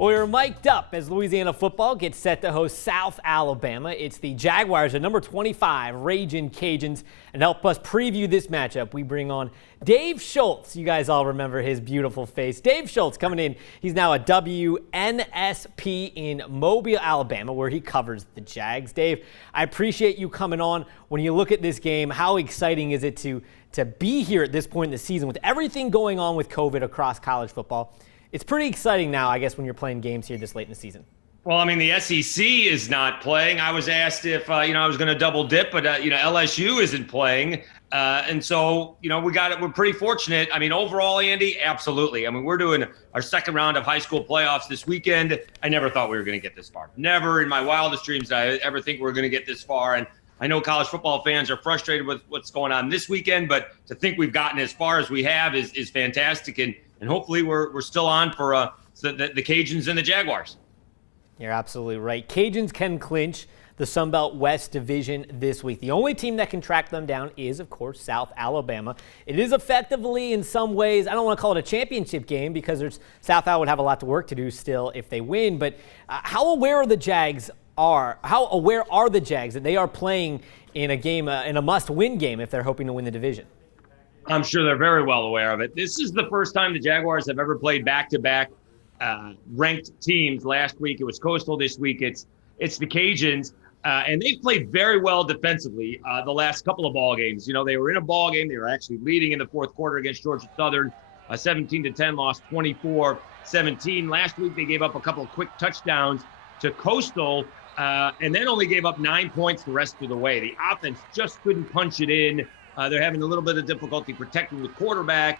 Well, we're mic'd up as Louisiana football gets set to host South Alabama. It's the Jaguars at number 25, Ragin' Cajuns. And to help us preview this matchup, we bring on Dave Schultz. You guys all remember his beautiful face. Dave Schultz coming in. He's now at WNSP in Mobile, Alabama, where he covers the Jags. Dave, I appreciate you coming on. When you look at this game, how exciting is it to be here at this point in the season with everything going on with COVID across college football? It's pretty exciting now, I guess, when you're playing games here this late in the season. Well, I mean, the SEC is not playing. I was asked if, I was going to double dip, but, LSU isn't playing. And so, we're pretty fortunate. I mean, overall, Andy, absolutely. I mean, we're doing our second round of high school playoffs this weekend. I never thought we were going to get this far. Never in my wildest dreams did I ever think we were going to get this far. And I know college football fans are frustrated with what's going on this weekend, but to think we've gotten as far as we have is fantastic. And hopefully we're still on for the Cajuns and the Jaguars. You're absolutely right. Cajuns can clinch the Sun Belt West Division this week. The only team that can track them down is, of course, South Alabama. It is effectively, in some ways, I don't want to call it a championship game because South Al would have a lot to work to do still if they win. But how aware are the Jags that they are playing in a game, in a must-win game if they're hoping to win the division? I'm sure they're very well aware of it. This is the first time the Jaguars have ever played back-to-back ranked teams. Last week it was Coastal. This week it's the Cajuns, and they've played very well defensively the last couple of ball games. They were in a ball game. They were actually leading in the fourth quarter against Georgia Southern, 17-10, lost 24-17. Last week they gave up a couple of quick touchdowns to Coastal, and then only gave up 9 points the rest of the way. The offense just couldn't punch it in. They're having a little bit of difficulty protecting the quarterback.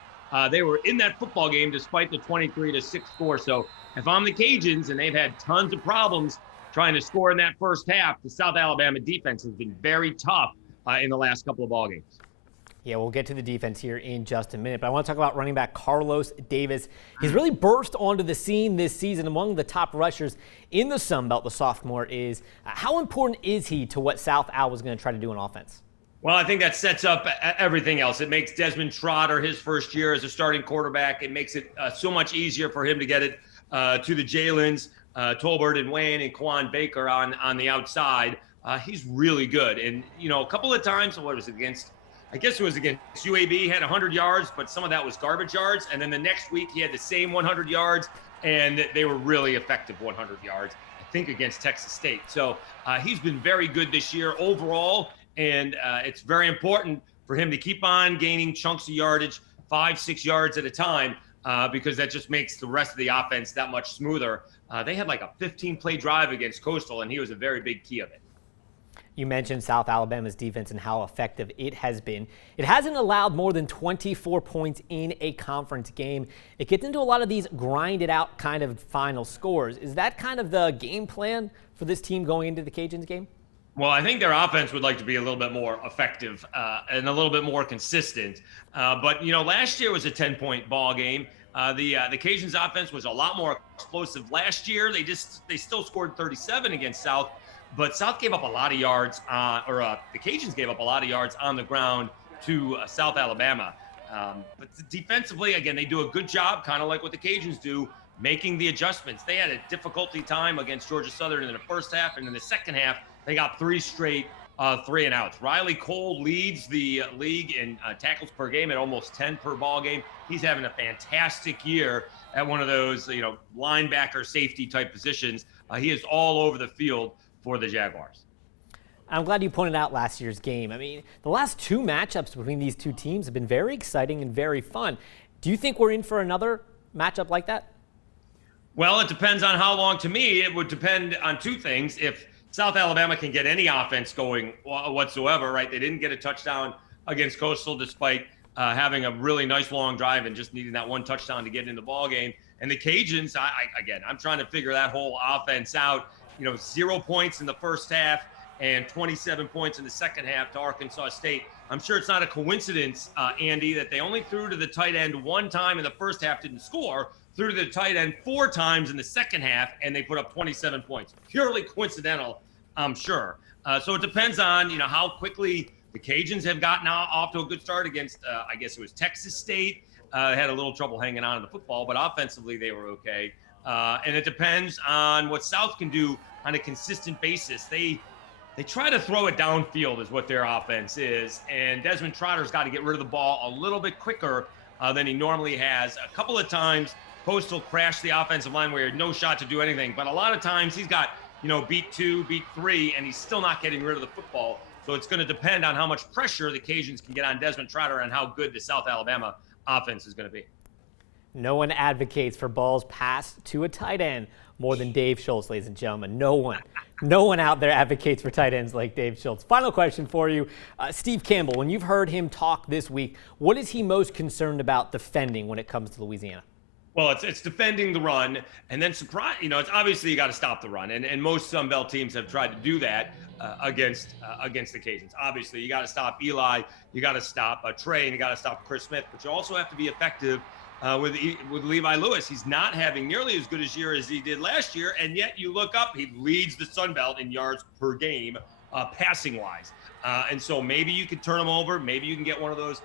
They were in that football game despite the 23-6 score. So if I'm the Cajuns, and they've had tons of problems trying to score in that first half, the South Alabama defense has been very tough in the last couple of ball games. Yeah, we'll get to the defense here in just a minute, but I want to talk about running back Carlos Davis. He's really burst onto the scene this season among the top rushers in the Sun Belt. The sophomore is. How important is he to what South Al was going to try to do on offense? Well, I think that sets up everything else. It makes Desmond Trotter, his first year as a starting quarterback, it makes it so much easier for him to get it to the Jalens, Tolbert and Wayne and Quan Baker on the outside. He's really good. And, a couple of times, what was it against? I guess it was against UAB, had 100 yards, but some of that was garbage yards. And then the next week he had the same 100 yards, and they were really effective 100 yards, I think, against Texas State. So he's been very good this year overall. And it's very important for him to keep on gaining chunks of yardage, 5-6 yards at a time, because that just makes the rest of the offense that much smoother. They had like a 15-play drive against Coastal, and he was a very big key of it. You mentioned South Alabama's defense and how effective it has been. It hasn't allowed more than 24 points in a conference game. It gets into a lot of these grinded-out kind of final scores. Is that kind of the game plan for this team going into the Cajuns game? Well, I think their offense would like to be a little bit more effective and a little bit more consistent. But last year was a 10-point ball game. The Cajuns' offense was a lot more explosive last year. They still scored 37 against South, but South gave up a lot of yards, the Cajuns gave up a lot of yards on the ground to South Alabama. But defensively, again, they do a good job, kind of like what the Cajuns do, making the adjustments. They had a difficulty time against Georgia Southern in the first half, and in the second half, they got 3 straight 3-and-outs. Riley Cole leads the league in tackles per game at almost 10 per ball game. He's having a fantastic year at one of those, linebacker safety type positions. He is all over the field for the Jaguars. I'm glad you pointed out last year's game. I mean, the last 2 matchups between these two teams have been very exciting and very fun. Do you think we're in for another matchup like that? Well, it depends on how long. To me, it would depend on 2 things. If South Alabama can get any offense going whatsoever, right? They didn't get a touchdown against Coastal despite having a really nice long drive and just needing that 1 touchdown to get in the ball game. And the Cajuns, I'm trying to figure that whole offense out. 0 points in the first half and 27 points in the second half to Arkansas State. I'm sure it's not a coincidence, Andy, that they only threw to the tight end 1 time in the first half, didn't score, threw to the tight end 4 times in the second half, and they put up 27 points. Purely coincidental, I'm sure. So it depends on, how quickly the Cajuns have gotten off to a good start against, I guess it was Texas State. Had a little trouble hanging on to the football, but offensively they were okay. And it depends on what South can do on a consistent basis. They try to throw it downfield is what their offense is. And Desmond Trotter's got to get rid of the ball a little bit quicker than he normally has. A couple of times, Postal crashed the offensive line where he had no shot to do anything. But a lot of times he's got, beat 2, beat 3, and he's still not getting rid of the football. So it's going to depend on how much pressure the Cajuns can get on Desmond Trotter and how good the South Alabama offense is going to be. No one advocates for balls passed to a tight end more than Dave Schultz, ladies and gentlemen. No one. No one out there advocates for tight ends like Dave Schultz. Final question for you. Steve Campbell, when you've heard him talk this week, what is he most concerned about defending when it comes to Louisiana? Well, it's defending the run, and then it's obviously you got to stop the run, and most Sun Belt teams have tried to do that against the Cajuns. Obviously, you got to stop Eli, you got to stop Trey, and you got to stop Chris Smith, but you also have to be effective with Levi Lewis. He's not having nearly as good a year as he did last year, and yet you look up, he leads the Sun Belt in yards per game, passing-wise. And so maybe you can turn him over, maybe you can get one of those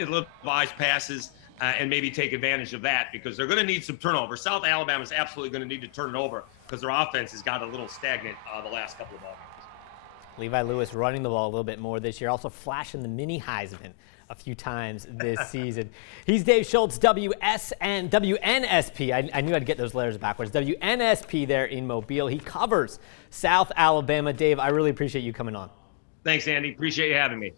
ill-advised passes. And maybe take advantage of that because they're going to need some turnover. South Alabama is absolutely going to need to turn it over because their offense has got a little stagnant the last couple of ball games. Levi Lewis running the ball a little bit more this year, also flashing the mini Heisman a few times this season. He's Dave Schultz, WNSP. I knew I'd get those letters backwards. WNSP there in Mobile. He covers South Alabama. Dave, I really appreciate you coming on. Thanks, Andy. Appreciate you having me.